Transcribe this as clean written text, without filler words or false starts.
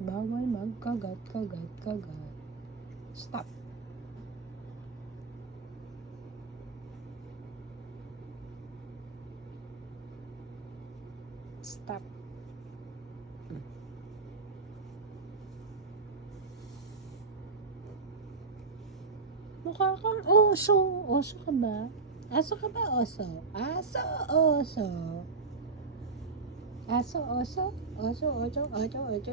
Bawal magkagat, kagat, kagat. Stop. Stop. Mukha kang oso. Oso ka ba? Aso ka ba, oso? Aso, oso. Aso, oso. Oso, oso, oso, oso.